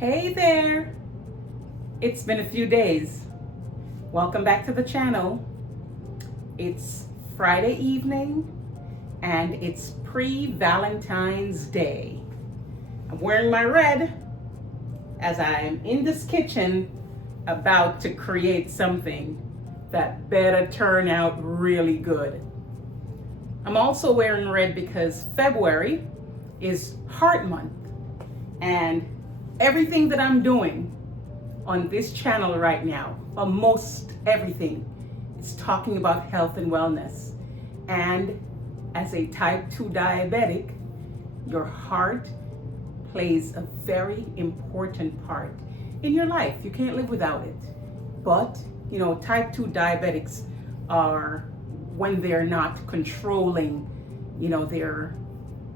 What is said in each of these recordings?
Hey there! It's been a few days. Welcome back to the channel. It's Friday evening and it's pre-Valentine's Day. I'm wearing my red as I'm in this kitchen about to create something that better turn out really good. I'm also wearing red because February is Heart Month, and everything that I'm doing on this channel right now, almost everything, is talking about health and wellness. And as a type 2 diabetic, your heart plays a very important part in your life. You can't live without it. But, type 2 diabetics are, when they're not controlling, their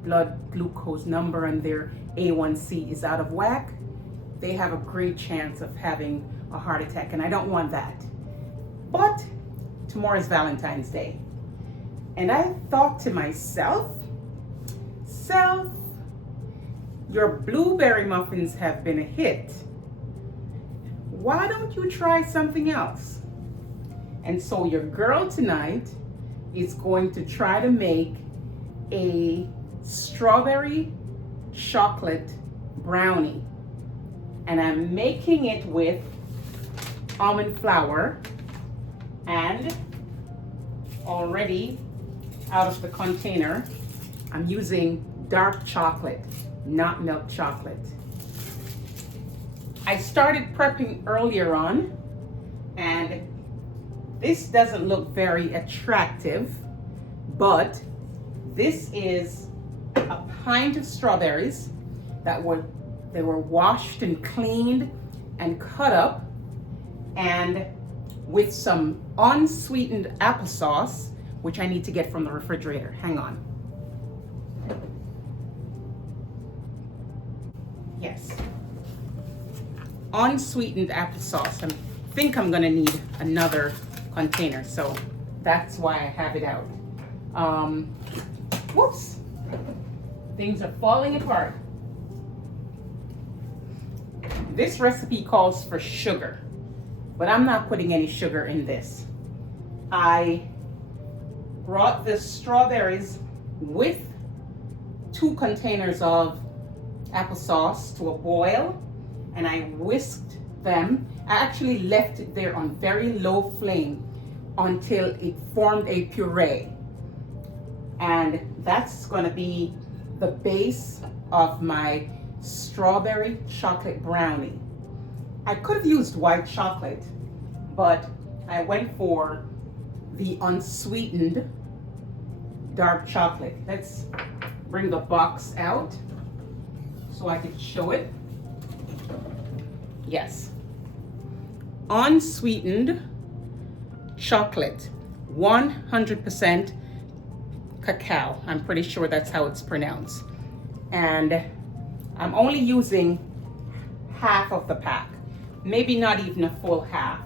blood glucose number and their A1C is out of whack, they have a great chance of having a heart attack, and I don't want that. But tomorrow is Valentine's Day, and I thought to myself, your blueberry muffins have been a hit. Why don't you try something else? And so your girl tonight is going to try to make a strawberry chocolate brownie. And I'm making it with almond flour, and already out of the container, I'm using dark chocolate, not milk chocolate. I started prepping earlier on, and this doesn't look very attractive, but this is a pint of strawberries that were washed and cleaned and cut up, and with some unsweetened applesauce, which I need to get from the refrigerator. Hang on. Yes. Unsweetened applesauce. I think I'm gonna need another container, so that's why I have it out. Whoops. Things are falling apart. This recipe calls for sugar, but I'm not putting any sugar in this. I brought the strawberries with 2 containers of applesauce to a boil, and I whisked them. I actually left it there on very low flame until it formed a puree. And that's gonna be the base of my strawberry chocolate brownie. I could have used white chocolate, but I went for the unsweetened dark chocolate. Let's bring the box out so I can show it. Yes. Unsweetened chocolate, 100% cacao. I'm pretty sure that's how it's pronounced. And I'm only using half of the pack, maybe not even a full half.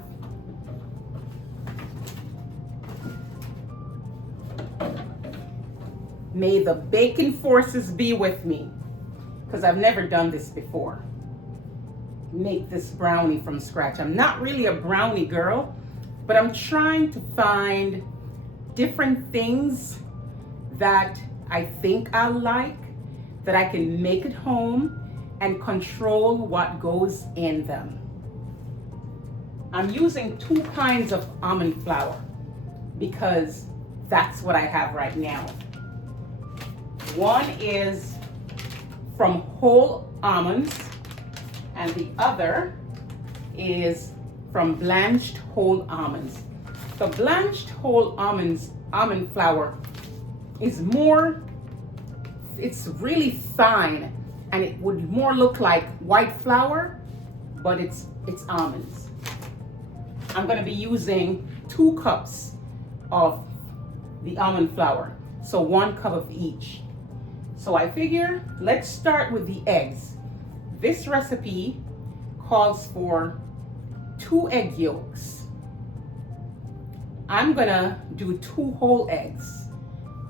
May the baking forces be with me, because I've never done this before. Make this brownie from scratch. I'm not really a brownie girl, but I'm trying to find different things that I think I like, that I can make at home and control what goes in them. I'm using 2 kinds of almond flour because that's what I have right now. One is from whole almonds, and the other is from blanched whole almonds. The blanched whole almond flour is it's really fine, and it would more look like white flour, but it's almonds. I'm gonna be using 2 cups of the almond flour, so 1 cup of each. So I figure let's start with the eggs. This recipe calls for 2 egg yolks. I'm gonna do 2 whole eggs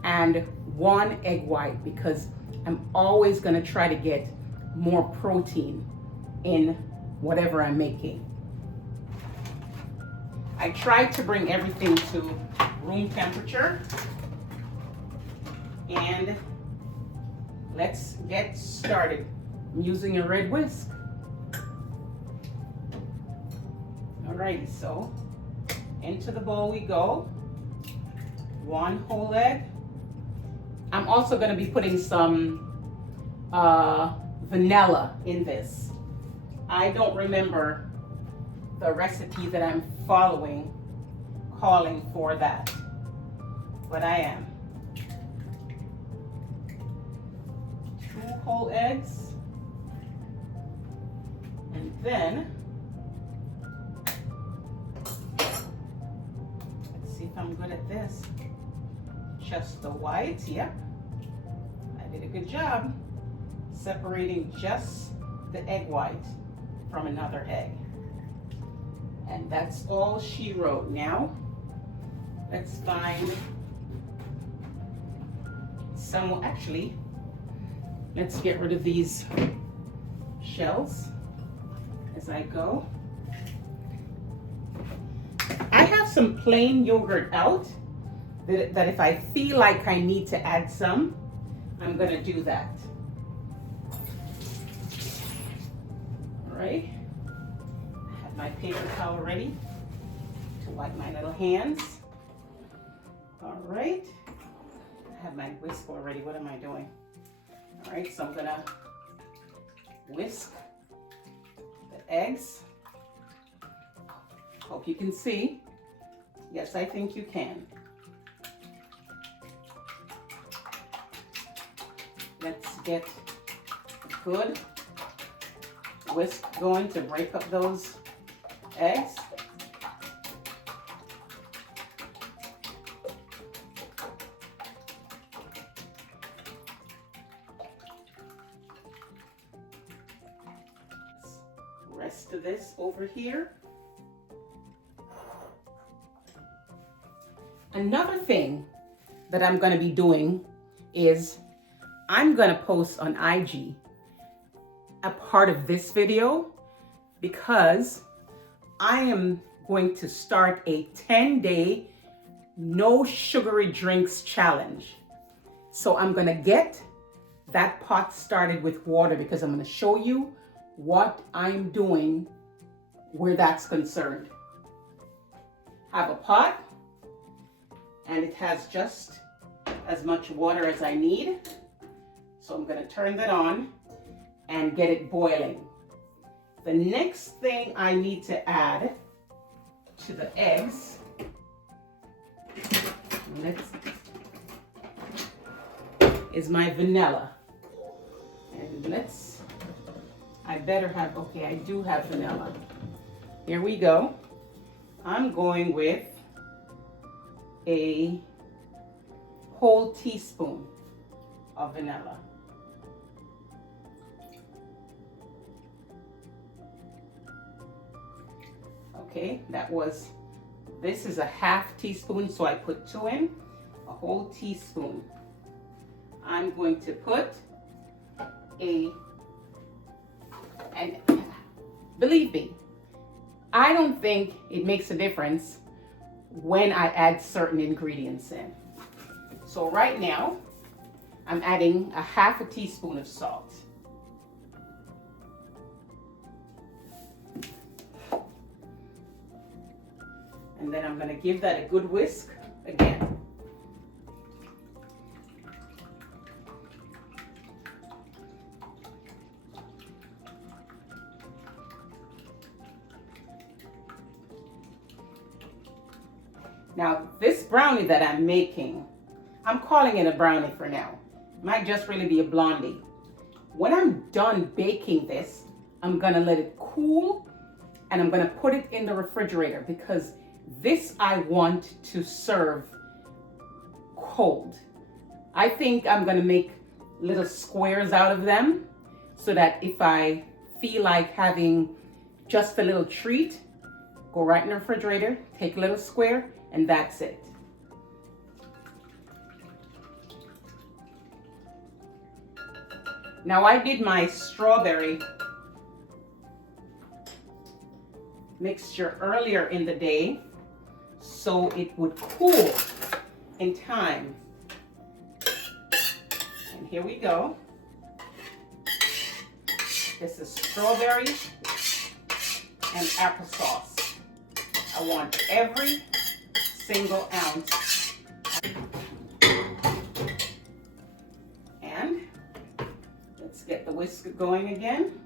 and 1 egg white because I'm always gonna try to get more protein in whatever I'm making. I tried to bring everything to room temperature. And let's get started. I'm using a red whisk. Alrighty, so into the bowl we go. 1 whole egg. I'm also going to be putting some vanilla in this. I don't remember the recipe that I'm following calling for that, but I am. 2 whole eggs, and then let's see if I'm good at this. Just the whites. Yep, I did a good job separating just the egg white from another egg. And that's all she wrote. Now let's find some. Actually, let's get rid of these shells as I go. I have some plain yogurt out that if I feel like I need to add some, I'm going to do that. All right. I have my paper towel ready to wipe my little hands. All right. I have my whisk already. What am I doing? All right, so I'm going to whisk the eggs. Hope you can see. Yes, I think you can. Let's get good whisk going to break up those eggs. Rest of this over here. Another thing that I'm going to be doing is I'm going to post on IG a part of this video because I am going to start a 10-day no sugary drinks challenge. So I'm going to get that pot started with water because I'm going to show you what I'm doing where that's concerned. Have a pot and it has just as much water as I need. So I'm going to turn that on and get it boiling. The next thing I need to add to the eggs, is my vanilla. And I better have, okay, I do have vanilla. Here we go. I'm going with a whole teaspoon of vanilla. Okay, this is a half teaspoon, so I put 2 in, a whole teaspoon. I'm going to put and believe me, I don't think it makes a difference when I add certain ingredients in. So right now, I'm adding a half a teaspoon of salt. And then I'm going to give that a good whisk again. Now, this brownie that I'm making, I'm calling it a brownie for now. It might just really be a blondie. When I'm done baking this, I'm going to let it cool and I'm going to put it in the refrigerator because this I want to serve cold. I think I'm going to make little squares out of them so that if I feel like having just a little treat, go right in the refrigerator, take a little square, and that's it. Now I did my strawberry mixture earlier in the day so it would cool in time. And here we go. This is strawberry and applesauce. I want every single ounce. And let's get the whisk going again,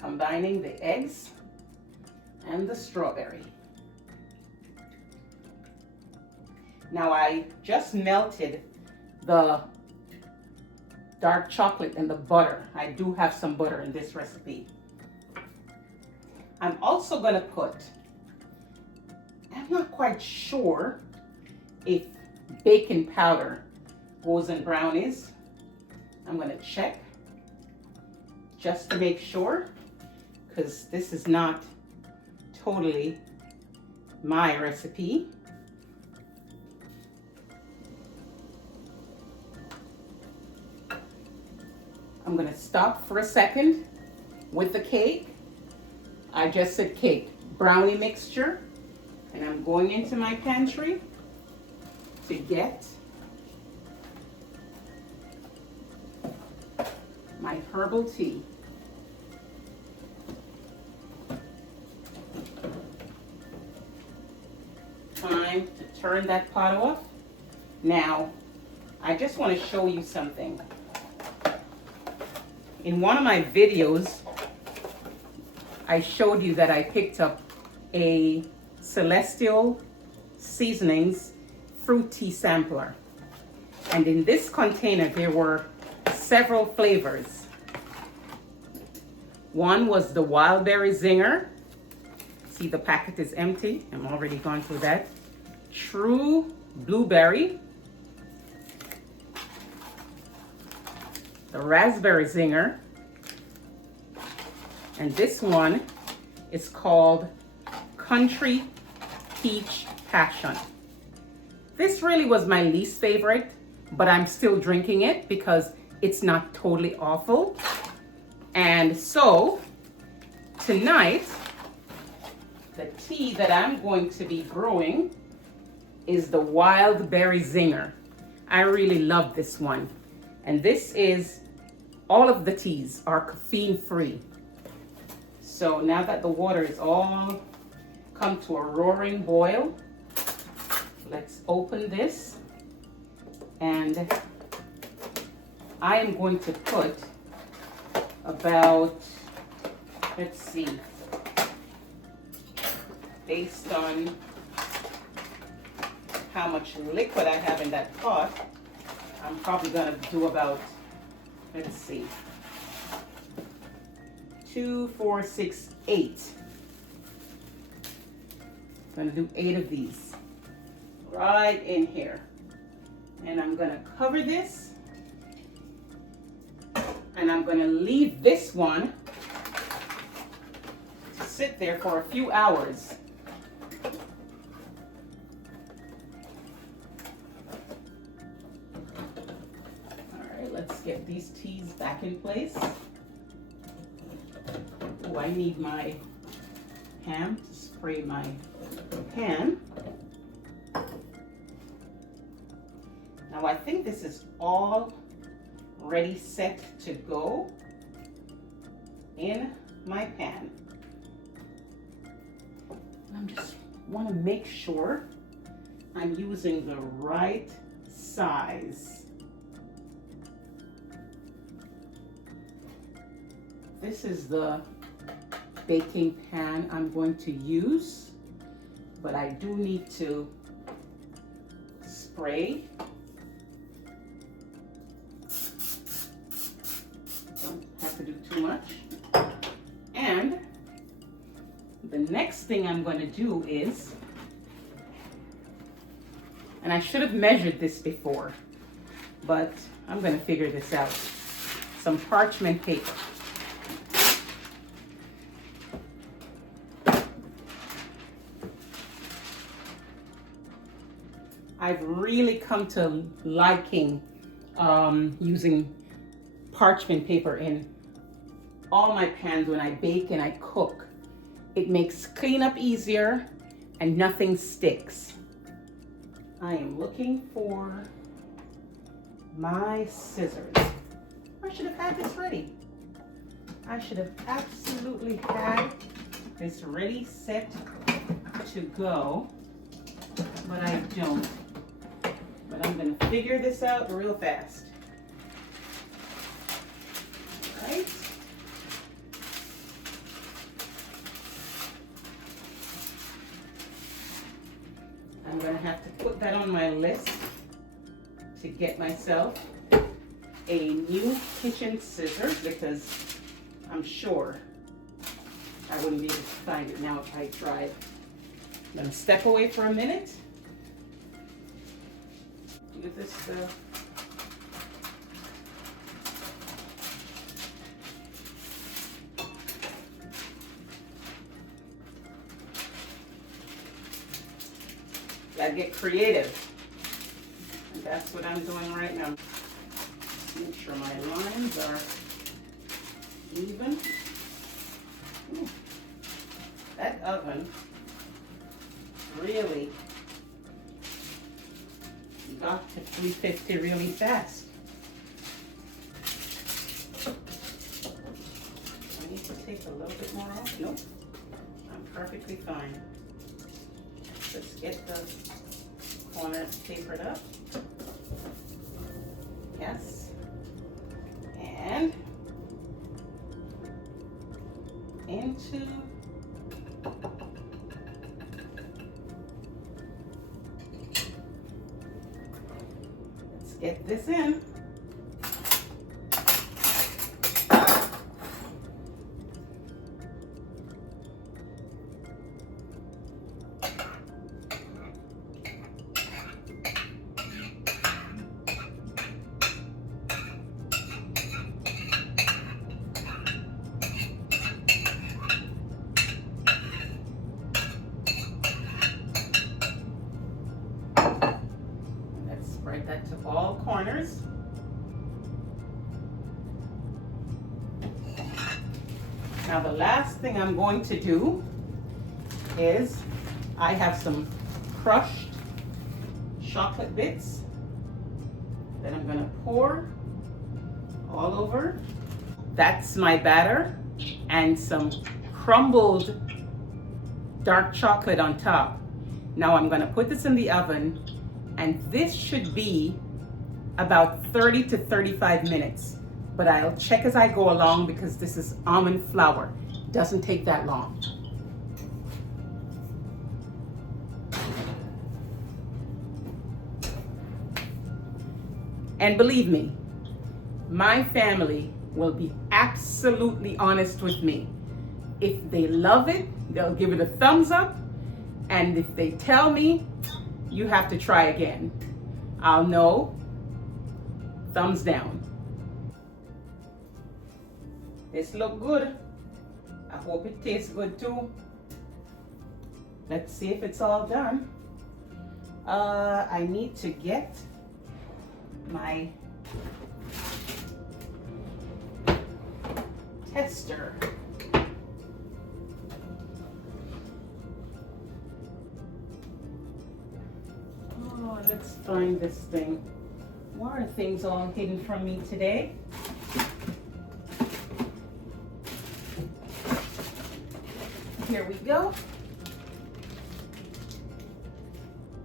combining the eggs and the strawberry. Now I just melted the dark chocolate and the butter. I do have some butter in this recipe. I'm also going to put, I'm not quite sure if baking powder goes in brownies. I'm going to check just to make sure, because this is not totally my recipe. I'm going to stop for a second with the cake. I just said cake, brownie mixture, and I'm going into my pantry to get my herbal tea. Time to turn that pot off. Now, I just want to show you something. In one of my videos, I showed you that I picked up a Celestial Seasonings fruit tea sampler. And in this container, there were several flavors. One was the Wild Berry Zinger. See, the packet is empty. I'm already gone through that. True Blueberry. The Raspberry Zinger. And this one is called Country Peach Passion. This really was my least favorite, but I'm still drinking it because it's not totally awful. And so tonight, the tea that I'm going to be brewing is the Wild Berry Zinger. I really love this one. And this is, all of the teas are caffeine free. So now that the water is all come to a roaring boil, let's open this. And I am going to put about, let's see, based on how much liquid I have in that pot, I'm probably going to do about, let's see, 2, 4, 6, 8. I'm going to do 8 of these right in here. And I'm going to cover this. And I'm going to leave this one to sit there for a few hours. All right, let's get these teas back in place. Oh, I need my ham to spray my pan. Now I think this is all ready, set to go in my pan. I just want to make sure I'm using the right size. This is the baking pan I'm going to use, but I do need to spray. Don't have to do too much. And the next thing I'm going to do is, and I should have measured this before, but I'm going to figure this out. Some parchment paper. I've really come to liking using parchment paper in all my pans when I bake and I cook. It makes cleanup easier and nothing sticks. I am looking for my scissors. I should have had this ready. I should have absolutely had this ready, set to go, but I don't. But I'm gonna figure this out real fast. All right. I'm gonna have to put that on my list to get myself a new kitchen scissors, because I'm sure I wouldn't be able to find it now if I tried. I'm gonna step away for a minute. Give this gotta get creative. And that's what I'm doing right now. Make sure my lines are even. Ooh, that oven really got to 350 really fast. I need to take a little bit more off. Nope, I'm perfectly fine. Let's get the corners tapered up. Yes. And into let's get this in. Spread that to all corners. Now the last thing I'm going to do is I have some crushed chocolate bits that I'm going to pour all over. That's my batter, and some crumbled dark chocolate on top. Now I'm going to put this in the oven, and this should be about 30 to 35 minutes. But I'll check as I go along because this is almond flour. Doesn't take that long. And believe me, my family will be absolutely honest with me. If they love it, they'll give it a thumbs up. And if they tell me, you have to try again, I'll know, thumbs down. This look good. I hope it tastes good too. Let's see if it's all done. I need to get my tester. Oh, let's find this thing. Why are things all hidden from me today? Here we go.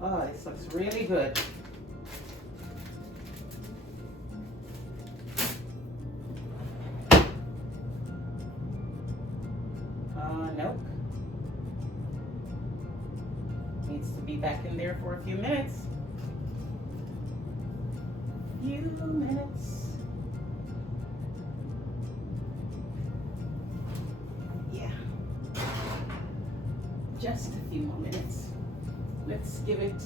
Oh, this looks really good. Nope. Needs to be back in there for a few minutes. Few minutes. Yeah. Just a few more minutes. Let's give it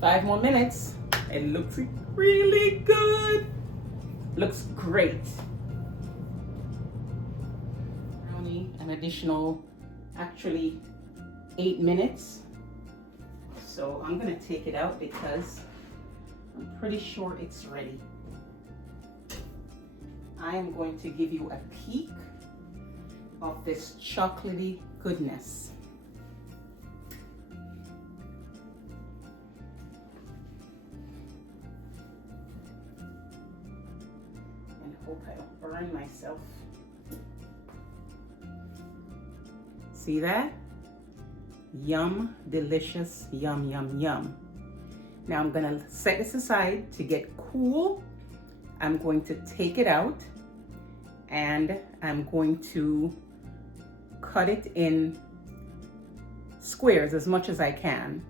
five more minutes. It looks really good. Looks great. Only an additional, actually 8 minutes. So I'm gonna take it out because I'm pretty sure it's ready. I am going to give you a peek of this chocolatey goodness. And hope I don't burn myself. See that? Yum, delicious, yum, yum, yum. Now I'm gonna set this aside to get cool. I'm going to take it out and I'm going to cut it in squares as much as I can.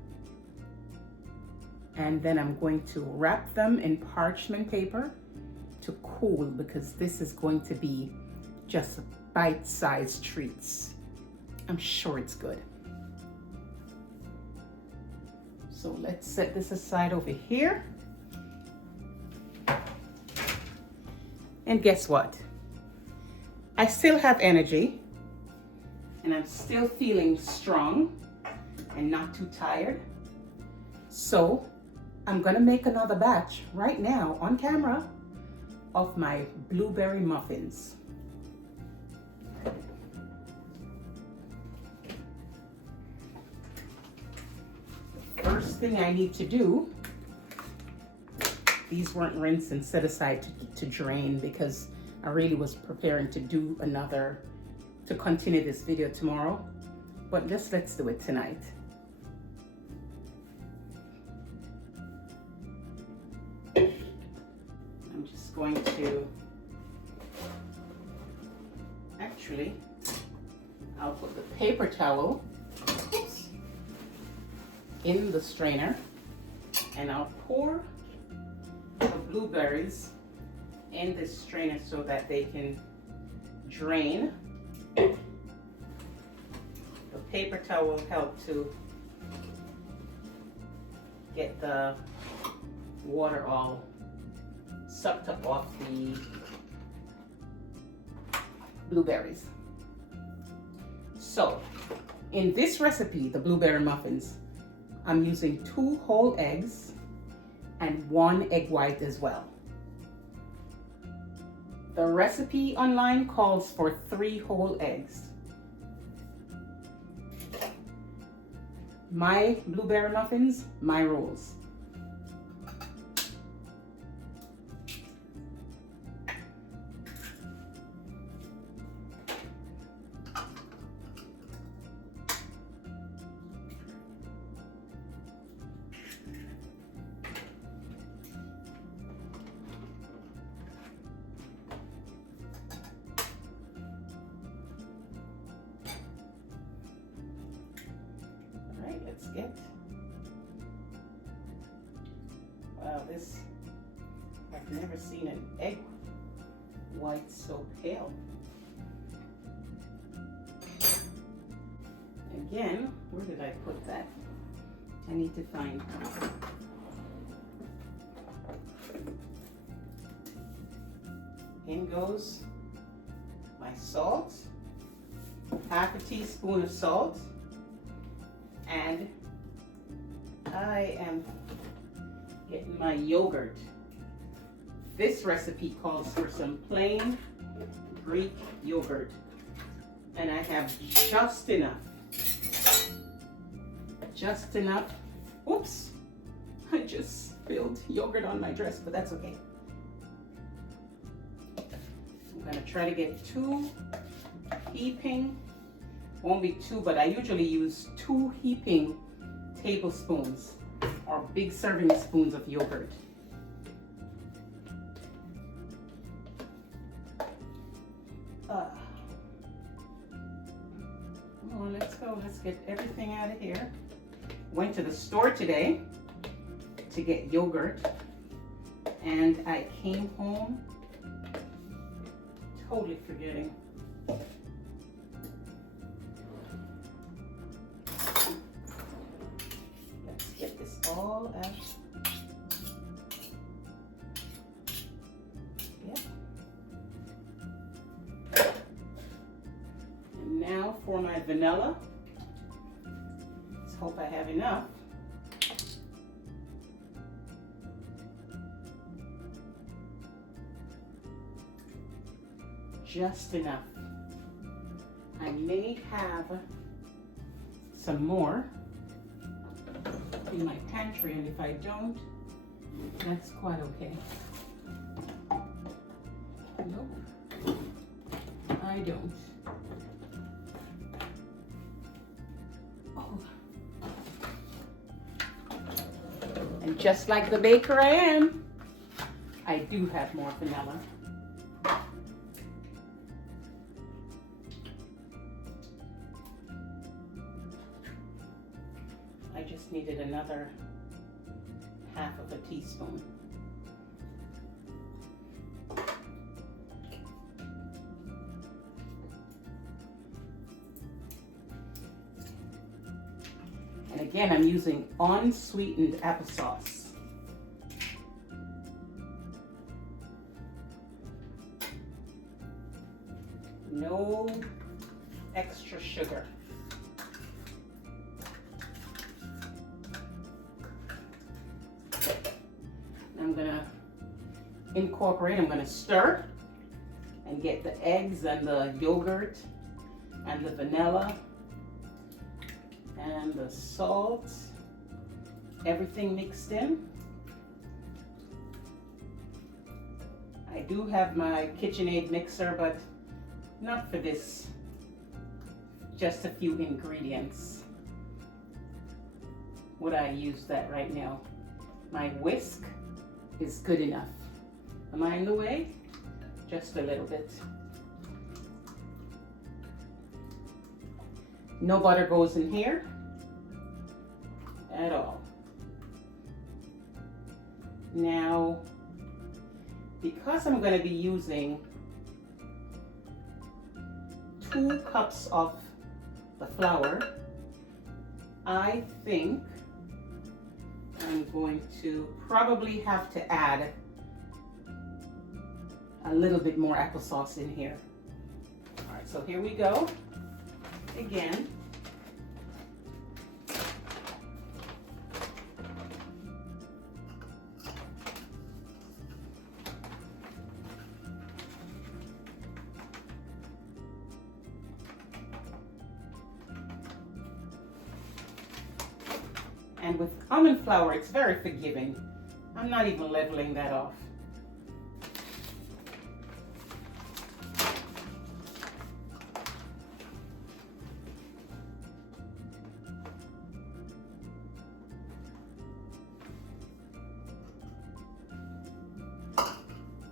And then I'm going to wrap them in parchment paper to cool, because this is going to be just bite-sized treats. I'm sure it's good. So let's set this aside over here. And guess what? I still have energy and I'm still feeling strong and not too tired. So I'm gonna make another batch right now on camera of my blueberry muffins. First thing I need to do, these weren't rinsed and set aside to drain because I really was preparing to do another, to continue this video tomorrow, but just let's do it tonight. I'm just going to, actually, I'll put the paper towel in the strainer and I'll pour the blueberries in this strainer so that they can drain. The paper towel will help to get the water all sucked up off the blueberries. So in this recipe, the blueberry muffins, I'm using 2 whole eggs and 1 egg white as well. The recipe online calls for 3 whole eggs. My blueberry muffins, my rules. Let's get, wow, this, I've never seen an egg white so pale. Again, where did I put that? I need to find. In goes my salt, half a teaspoon of salt. And I am getting my yogurt. This recipe calls for some plain Greek yogurt. And I have just enough. Just enough. Oops. I just spilled yogurt on my dress, but that's okay. I'm gonna try to get 2 heaping. Won't be 2, but I usually use 2 heaping tablespoons or big serving spoons of yogurt. Come on, let's go. Let's get everything out of here. Went to the store today to get yogurt and I came home totally forgetting. Get this all out. Yep. And now for my vanilla. Let's hope I have enough. just enough. I may have some more in my pantry, and if I don't, that's quite okay. Nope, I don't. Oh. And just like the baker I am, I do have more vanilla. I just needed another half of a teaspoon. And again, I'm using unsweetened applesauce. No extra sugar. I'm gonna incorporate, I'm gonna stir and get the eggs and the yogurt and the vanilla and the salt, everything mixed in. I do have my KitchenAid mixer, but not for this, just a few ingredients. Would I use that right now? My whisk is good enough. Am I in the way? Just a little bit. No butter goes in here at all. Now, because I'm going to be using 2 cups of the flour, I think I'm going to probably have to add a little bit more applesauce in here. All right, so here we go again. And with almond flour, it's very forgiving. I'm not even leveling that off.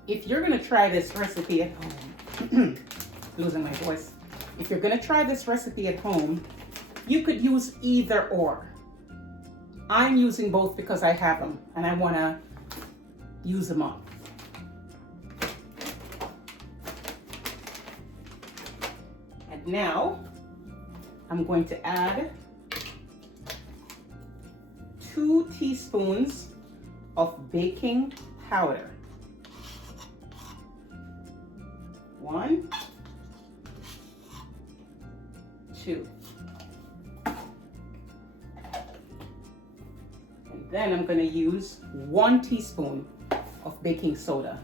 If you're gonna try this recipe at home, losing my voice. If you're gonna try this recipe at home, you could use either or. I'm using both because I have them and I want to use them up. And now I'm going to add 2 teaspoons of baking powder. 1, 2. Then I'm going to use 1 teaspoon of baking soda.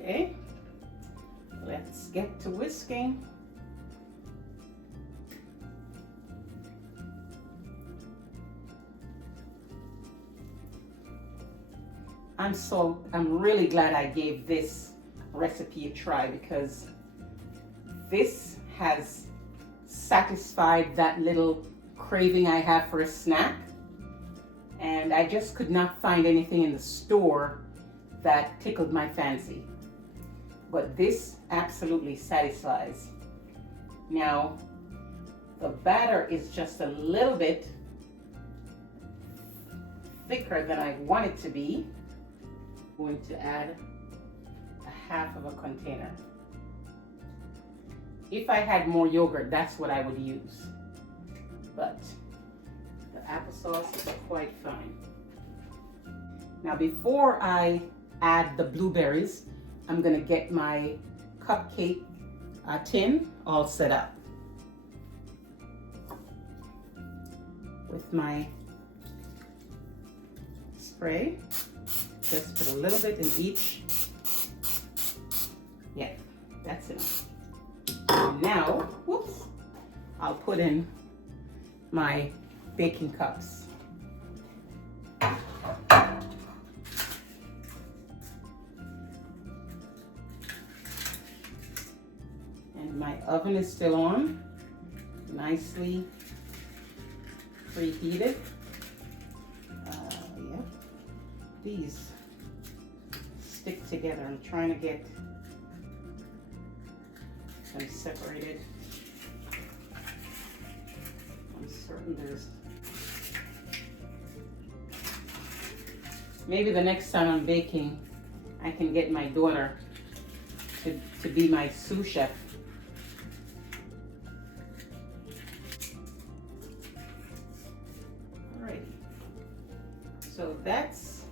Okay, let's get to whisking. I'm really glad I gave this recipe a try, because this has satisfied that little craving I have for a snack, and I just could not find anything in the store that tickled my fancy. But this absolutely satisfies. Now, the batter is just a little bit thicker than I want it to be. I'm going to add a half of a container. If I had more yogurt, that's what I would use. But the applesauce is quite fine. Now, before I add the blueberries, I'm gonna get my cupcake tin all set up with my spray. Just put a little bit in each. Yeah, that's enough. Now, whoops, I'll put in my baking cups. And my oven is still on, nicely preheated. Yep, these stick together. I'm trying to get them separated. I'm certain there's, maybe the next time I'm baking, I can get my daughter to be my sous chef. Alrighty, so that's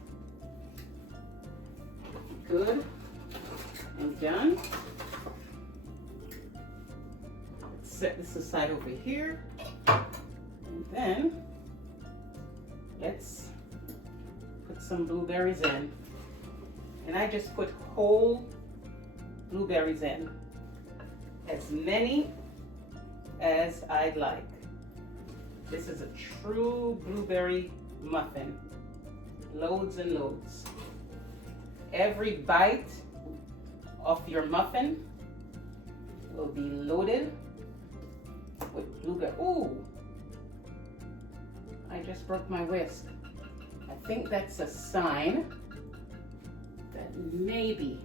good and done. Let's set this aside over here, and then let's put some blueberries in. And I just put whole blueberries in, as many as I'd like. This is a true blueberry muffin. Loads and loads. Every bite of your muffin will be loaded with blueberry. Ooh! I just broke my whisk. I think that's a sign that maybe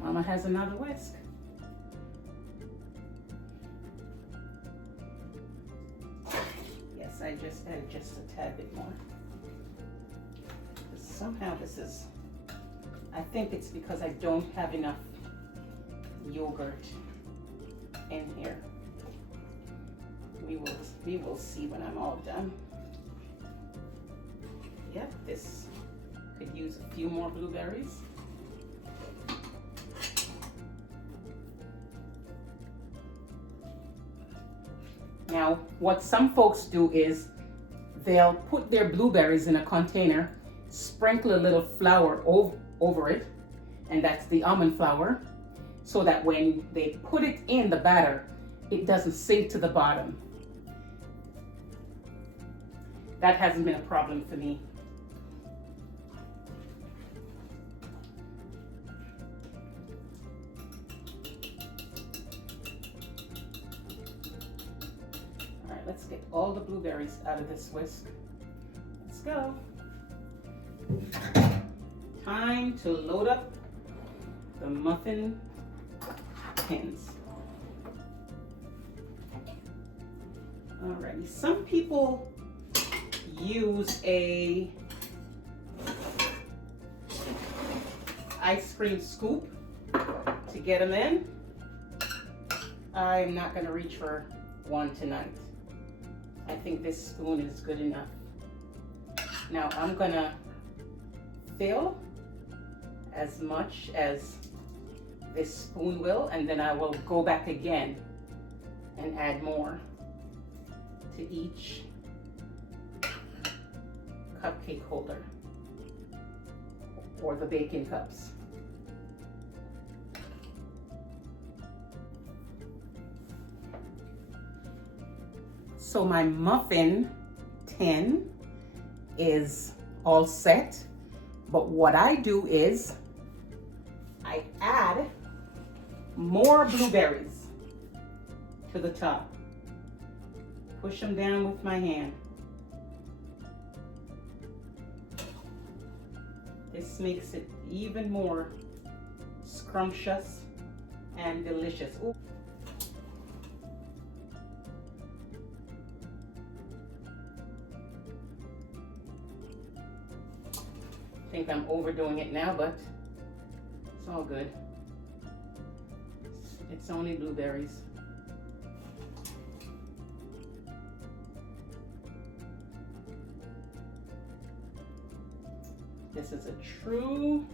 Mama has another whisk. Yes, I just added just a tad bit more. Somehow this is, I think it's because I don't have enough yogurt in here. We will see when I'm all done. Yep, this could use a few more blueberries. Now, what some folks do is they'll put their blueberries in a container, sprinkle a little flour over it, and that's the almond flour, so that when they put it in the batter, it doesn't sink to the bottom. That hasn't been a problem for me. All right, let's get all the blueberries out of this whisk. Let's go. Time to load up the muffin tins. Alrighty, some people use a ice cream scoop to get them in. I'm not going to reach for one tonight. I think this spoon is good enough. Now I'm going to fill as much as this spoon will, and then I will go back again and add more to each cupcake holder or the baking cups. So my muffin tin is all set, but what I do is I add more blueberries to the top. Push them down with my hand. This makes it even more scrumptious and delicious. Ooh. I think I'm overdoing it now, but it's all good. It's only blueberries. This is a true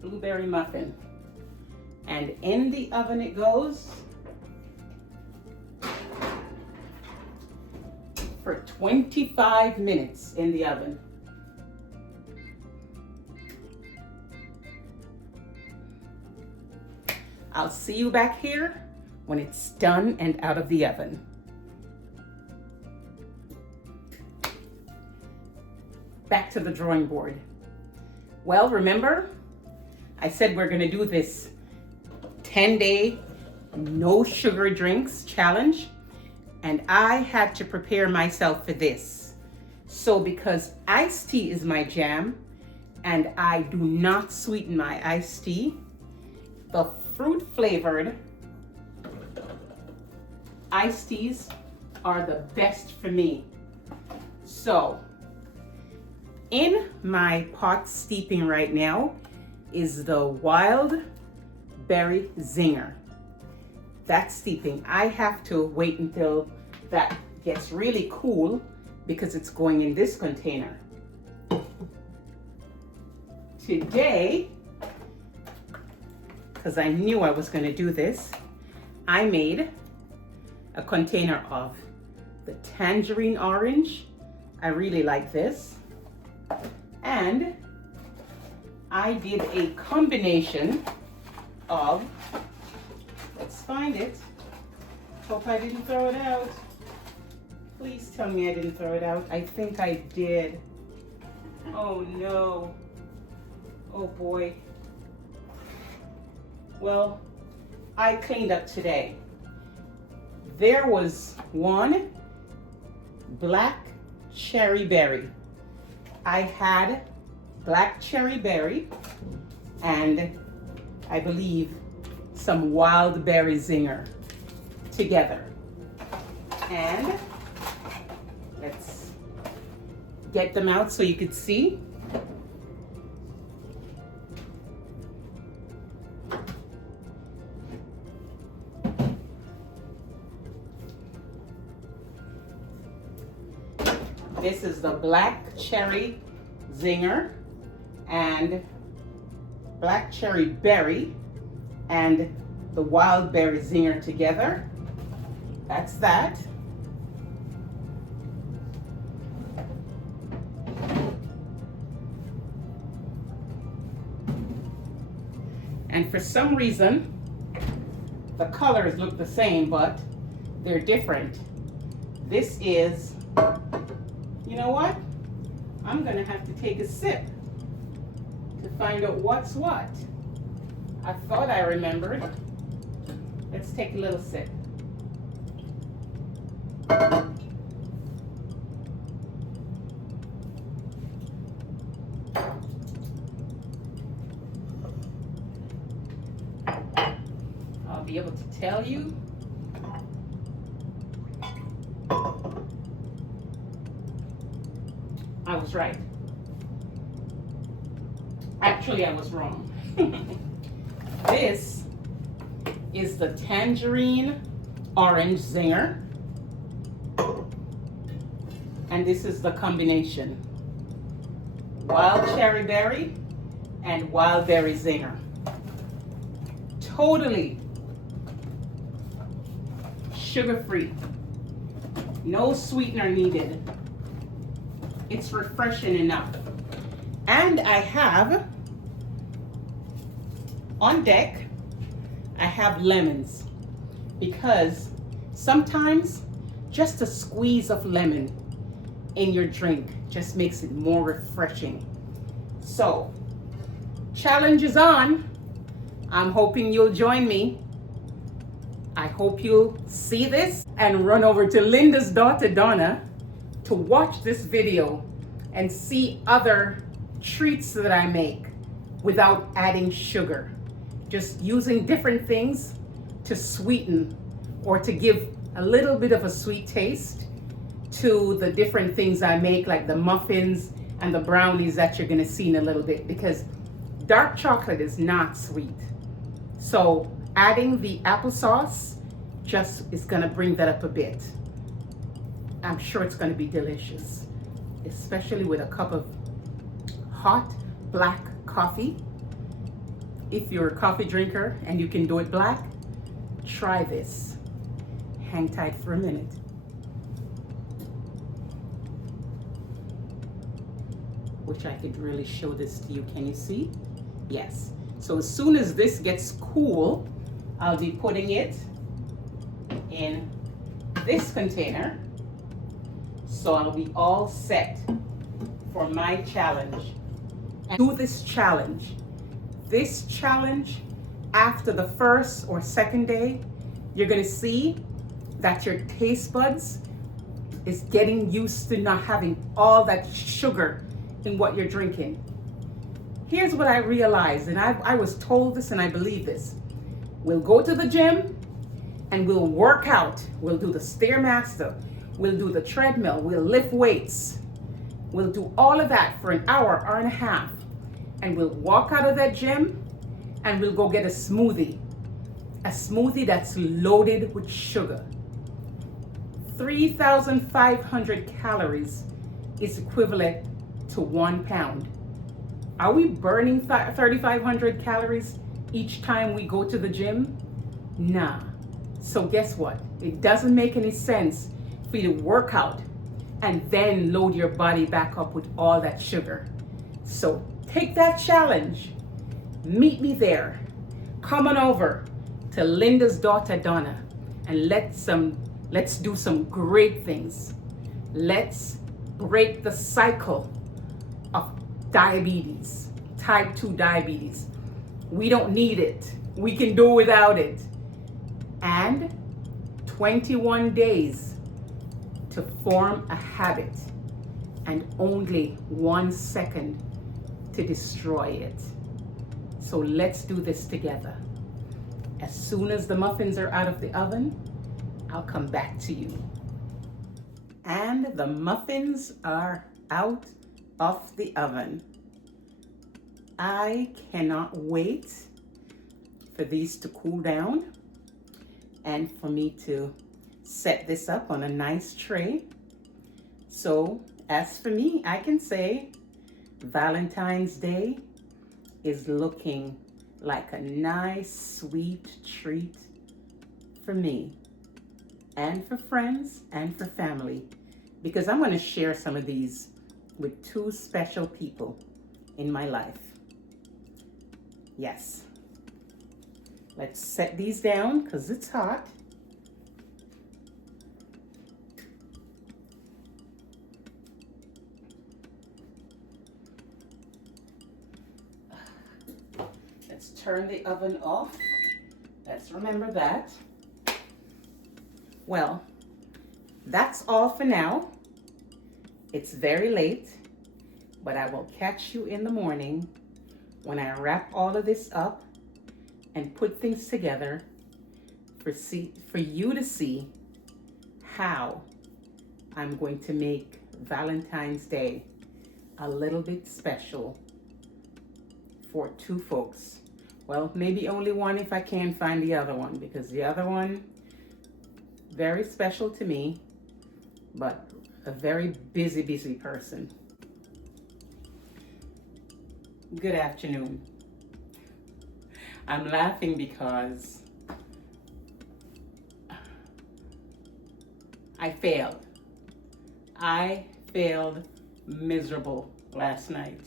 blueberry muffin. And in the oven it goes for 25 minutes in the oven. I'll see you back here when it's done and out of the oven. Back to the drawing board. Well, remember, I said we're gonna do this 10-day no sugar drinks challenge, and I had to prepare myself for this. So because iced tea is my jam, and I do not sweeten my iced tea, the fruit flavored iced teas are the best for me. So in my pot steeping right now is the wild berry zinger. That's steeping. I have to wait until that gets really cool because it's going in this container. Today, because I knew I was going to do this, I made a container of the tangerine orange. I really like this. And I did a combination of, let's find it. Hope I didn't throw it out. Please tell me I didn't throw it out. I think I did. Oh no. Oh boy. Well, I cleaned up today. There was one black cherry berry. I had black cherry berry and I believe some wild berry zinger together. And let's get them out so you could see. This is the black cherry zinger and black cherry berry and the wild berry zinger together. That's that. And for some reason, the colors look the same, but they're different. This is, you know what? I'm gonna have to take a sip to find out what's what. I thought I remembered. Let's take a little sip. I'll be able to tell you. I was right. Actually, I was wrong. This is the tangerine orange zinger. And this is the combination. Wild cherry berry and wild berry zinger. Totally sugar-free. No sweetener needed. It's refreshing enough. And I have, on deck, I have lemons. Because sometimes just a squeeze of lemon in your drink just makes it more refreshing. So, challenge is on. I'm hoping you'll join me. I hope you'll see this and run over to Linda's daughter Donna to watch this video and see other treats that I make without adding sugar. Just using different things to sweeten or to give a little bit of a sweet taste to the different things I make, like the muffins and the brownies that you're gonna see in a little bit, because dark chocolate is not sweet. So adding the applesauce just is gonna bring that up a bit. I'm sure it's gonna be delicious, especially with a cup of hot black coffee. If you're a coffee drinker and you can do it black, try this. Hang tight for a minute. Wish I could really show this to you. Can you see? Yes. So as soon as this gets cool, I'll be putting it in this container. So I'll be all set for my challenge. And do this challenge. This challenge, after the first or second day, you're gonna see that your taste buds is getting used to not having all that sugar in what you're drinking. Here's what I realized, and I was told this and I believe this. We'll go to the gym and we'll work out. We'll do the Stairmaster. We'll do the treadmill. We'll lift weights. We'll do all of that for an hour, hour and a half. And we'll walk out of that gym and we'll go get a smoothie. A smoothie that's loaded with sugar. 3,500 calories is equivalent to 1 pound. Are we burning 3,500 calories each time we go to the gym? Nah. So guess what? It doesn't make any sense for you to work out and then load your body back up with all that sugar. So take that challenge. Meet me there. Come on over to Linda's daughter Donna and let's do some great things. Let's break the cycle of diabetes, type 2 diabetes. We don't need it. We can do without it. And 21 days to form a habit and only 1 second to destroy it. So let's do this together. As soon as the muffins are out of the oven, I'll come back to you. And the muffins are out of the oven. I cannot wait for these to cool down and for me to set this up on a nice tray. So as for me, I can say Valentine's Day is looking like a nice sweet treat for me and for friends and for family, because I'm going to share some of these with 2 special people in my life. Yes. Let's set these down because it's hot. Let's turn the oven off. Let's remember that. Well, that's all for now. It's very late, but I will catch you in the morning when I wrap all of this up and put things together for you to see how I'm going to make Valentine's Day a little bit special for 2 folks. Well, maybe only one if I can find the other one, because the other one, very special to me, but a very busy person. Good afternoon. I'm laughing because I failed. I failed miserable last night.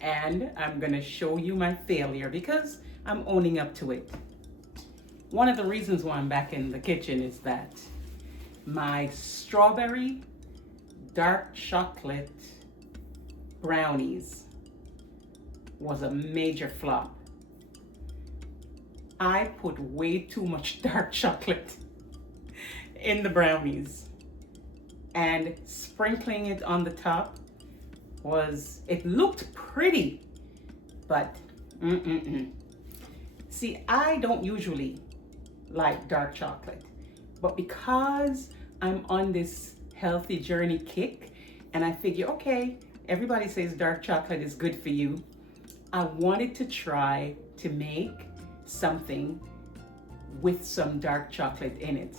And I'm gonna show you my failure because I'm owning up to it. One of the reasons why I'm back in the kitchen is that my strawberry dark chocolate brownies was a major flop. I put way too much dark chocolate in the brownies, and sprinkling it on the top it looked pretty, but See, I don't usually like dark chocolate, but because I'm on this healthy journey kick and I figure, okay, everybody says dark chocolate is good for you, I wanted to try to make something with some dark chocolate in it.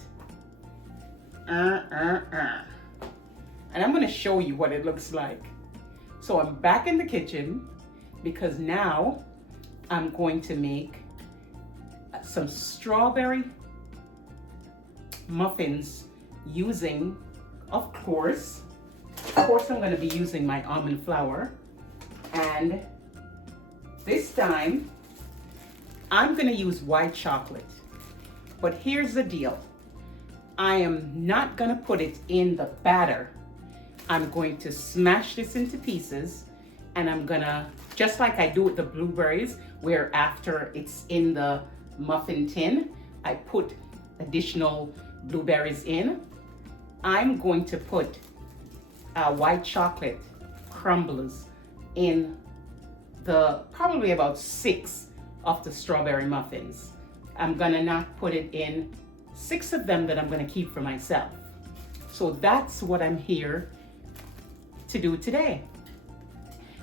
And I'm gonna show you what it looks like. So I'm back in the kitchen because now I'm going to make some strawberry muffins using, of course I'm gonna be using my almond flour. And this time, I'm gonna use white chocolate. But here's the deal. I am not gonna put it in the batter. I'm going to smash this into pieces, and I'm gonna, just like I do with the blueberries, where after it's in the muffin tin, I put additional blueberries in. I'm going to put white chocolate crumbles in probably about 6 of the strawberry muffins. I'm gonna not put it in 6 of them that I'm gonna keep for myself. So that's what I'm here to do today.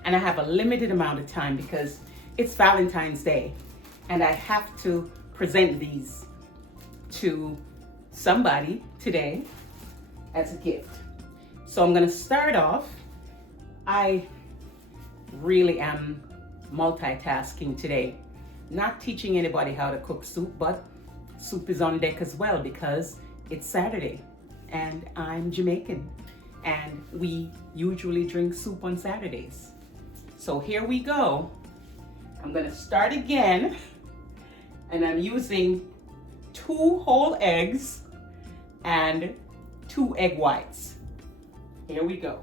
And I have a limited amount of time because it's Valentine's Day and I have to present these to somebody today as a gift. So I'm gonna start off. I really am multitasking today. Not teaching anybody how to cook soup, but soup is on deck as well because it's Saturday and I'm Jamaican and we usually drink soup on Saturdays. So here we go. I'm gonna start again and I'm using 2 whole eggs and 2 egg whites. Here we go.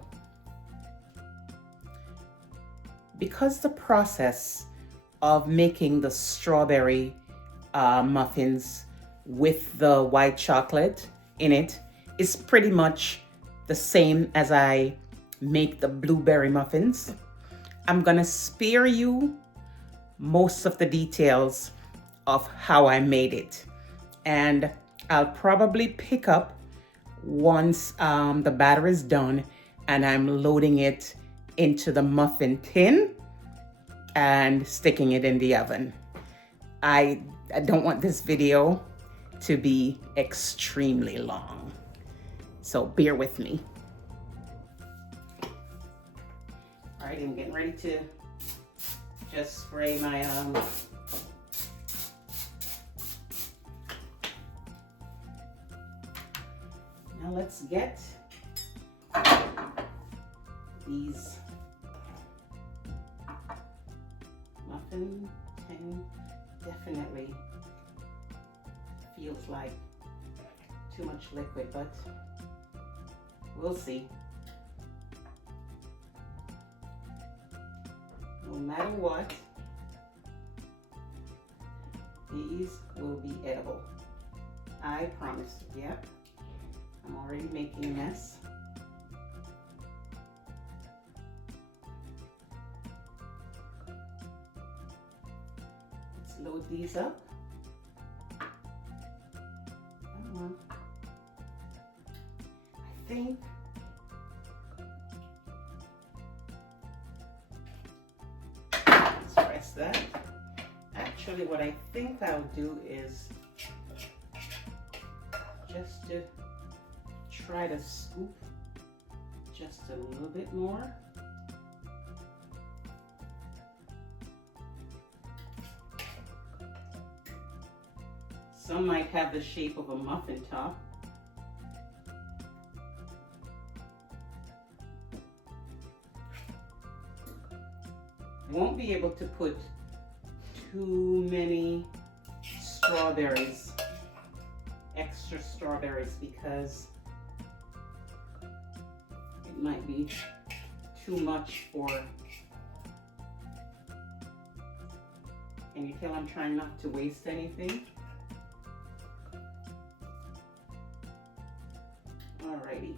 Because the process of making the strawberry muffins with the white chocolate in it is pretty much the same as I make the blueberry muffins, I'm gonna spare you most of the details of how I made it. And I'll probably pick up once the batter is done and I'm loading it into the muffin tin and sticking it in the oven. I don't want this video to be extremely long, so bear with me. All right, I'm getting ready to just spray my now let's get these muffin tin. Definitely feels like too much liquid, but we'll see. No matter what, these will be edible. I promise. Yep. I'm already making a mess. Let's load these up. I think let's press that. Actually, what I think I'll do is just to try to scoop just a little bit more. Some might have the shape of a muffin top. I won't be able to put too many strawberries, extra strawberries, because it might be too much for, can you tell I'm trying not to waste anything? Alrighty,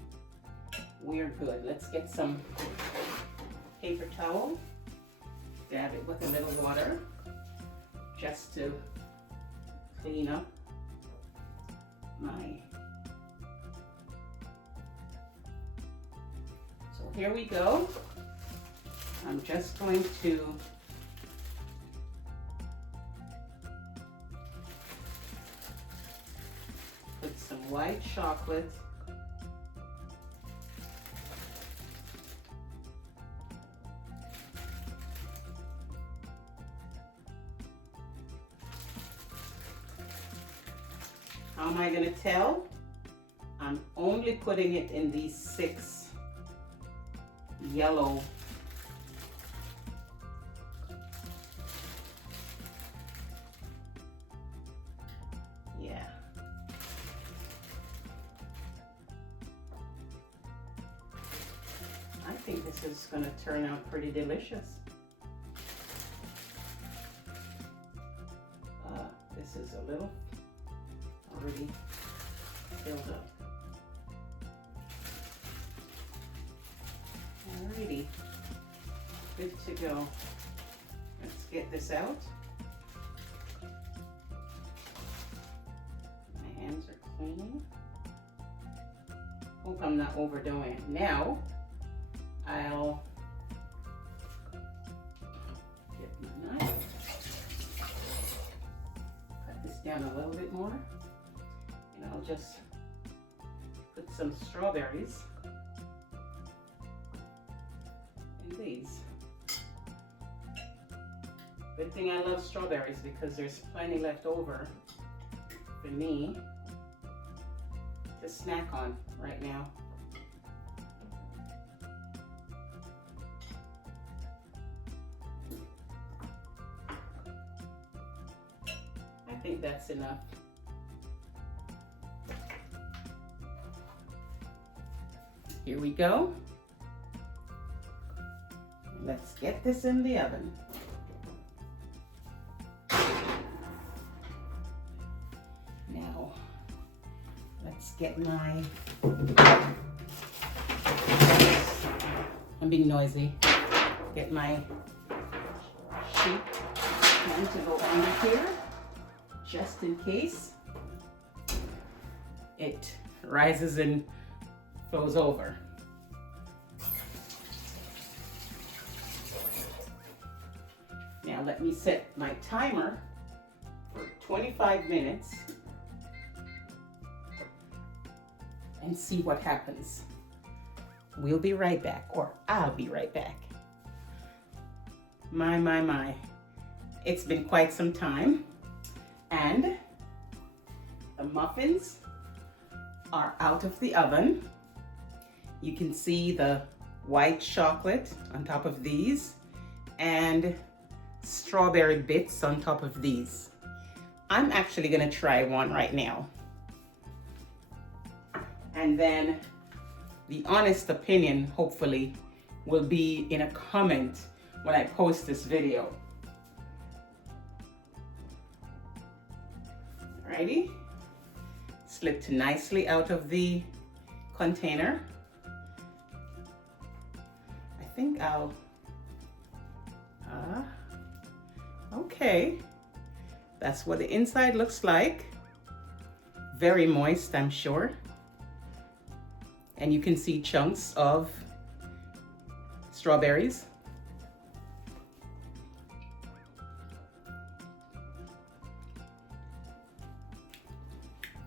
we're good. Let's get some paper towel, dab it with a little water just to clean up my. So here we go. I'm just going to put some white chocolate How am I going to tell? I'm only putting it in these 6 yellow think this is going to turn out pretty delicious. This is a little already filled up. Alrighty, good to go. Let's get this out. My hands are clean. Hope I'm not overdoing it. Now, I'll get my knife. Cut this down a little bit more. And I'll just put some strawberries in these. Good thing I love strawberries because there's plenty left over for me to snack on right now. I think that's enough. Here we go. Let's get this in the oven. Now, let's get my, I'm being noisy, get my sheet pan to go under here, just in case it rises and flows over. Now let me set my timer for 25 minutes and see what happens. We'll be right back, or I'll be right back. My. It's been quite some time, and the muffins are out of the oven. You can see the white chocolate on top of these and strawberry bits on top of these. I'm actually gonna try one right now. And then the honest opinion, hopefully, will be in a comment when I post this video. Alrighty, slipped nicely out of the container. I think I'll, okay. That's what the inside looks like. Very moist, I'm sure. And you can see chunks of strawberries.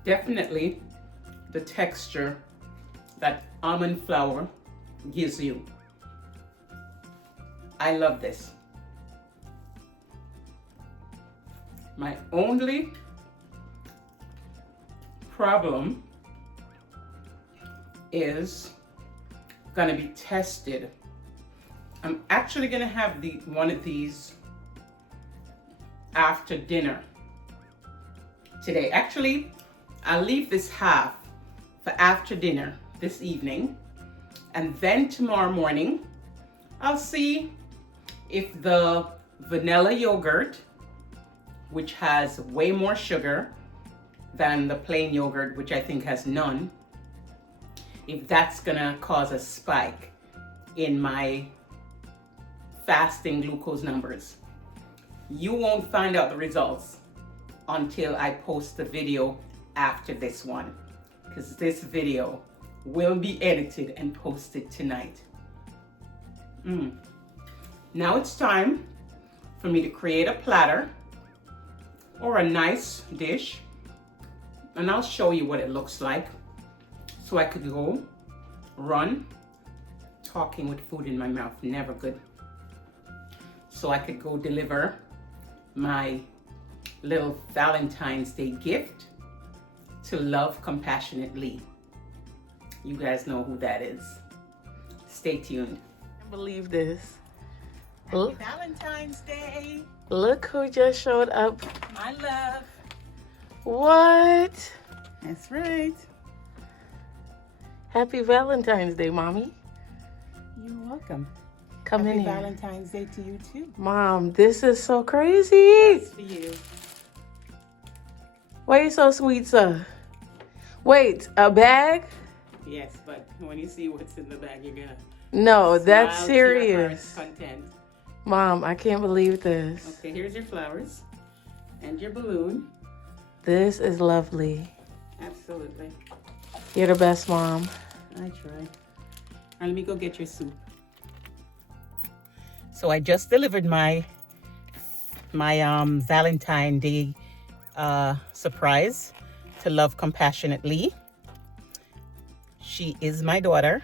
Definitely the texture that almond flour gives you. I love this. My only problem is gonna be tested. I'm actually gonna have one of these after dinner today. Actually, I'll leave this half for after dinner this evening, and then tomorrow morning I'll see if the vanilla yogurt, which has way more sugar than the plain yogurt, which I think has none, if that's gonna cause a spike in my fasting glucose numbers. You won't find out the results until I post the video after this one, because this video will be edited and posted tonight. Now it's time for me to create a platter or a nice dish, and I'll show you what it looks like. So I could go run, talking with food in my mouth, never good. So I could go deliver my little Valentine's Day gift to Love Compassionately. You guys know who that is. Stay tuned. I can't believe this. Happy Valentine's Day. Look who just showed up. My love. What? That's right. Happy Valentine's Day, Mommy. You're welcome. Come in Happy here. Valentine's Day to you too. Mom, this is so crazy. That's for you. Why are you so sweet, sir? Wait, a bag? Yes, but when you see what's in the bag, you're gonna No, that's smile to your heart's serious. content. Mom, I can't believe this. Okay, here's your flowers and your balloon. This is lovely. Absolutely. You're the best, Mom. I try. Now let me go get your soup. So I just delivered my Valentine Day surprise to Love Compassionately. She is my daughter,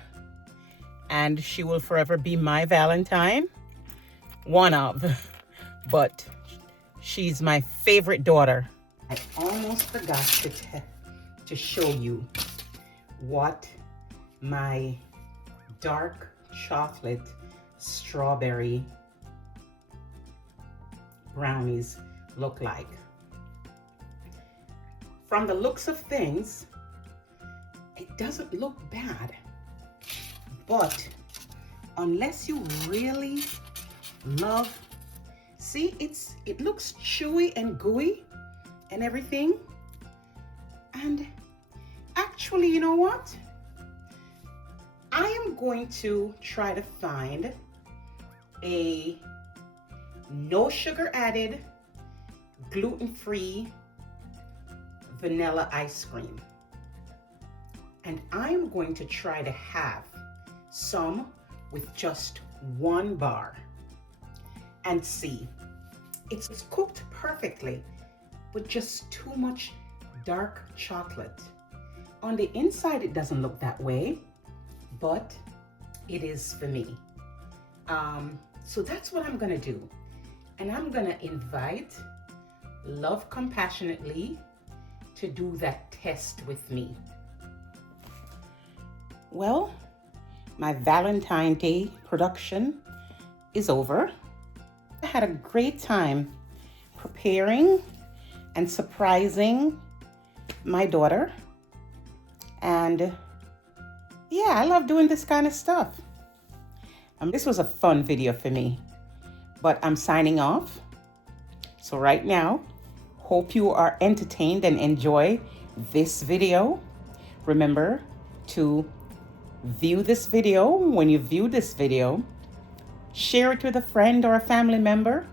and she will forever be my Valentine. One of, but she's my favorite daughter. I almost forgot to show you what my dark chocolate strawberry brownies look like. From the looks of things, it doesn't look bad, but unless you really love, see, it looks chewy and gooey and everything, and actually, you know what? I am going to try to find a no sugar added, gluten-free vanilla ice cream. And I'm going to try to have some with just 1 bar and see. It's cooked perfectly, but just too much dark chocolate. On the inside, it doesn't look that way, but it is for me. So that's what I'm gonna do. And I'm gonna invite Love Compassionately to do that test with me. Well, my Valentine Day production is over. I had a great time preparing and surprising my daughter. And yeah, I love doing this kind of stuff. This was a fun video for me, but I'm signing off. So right now, hope you are entertained and enjoy this video. Remember to view this video. When you view this video, share it with a friend or a family member.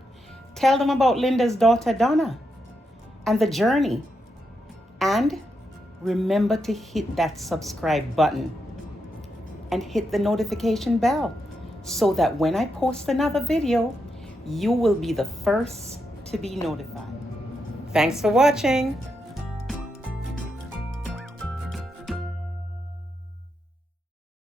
Tell them about Linda's daughter, Donna, and the journey. And remember to hit that subscribe button and hit the notification bell so that when I post another video, you will be the first to be notified. Thanks for watching.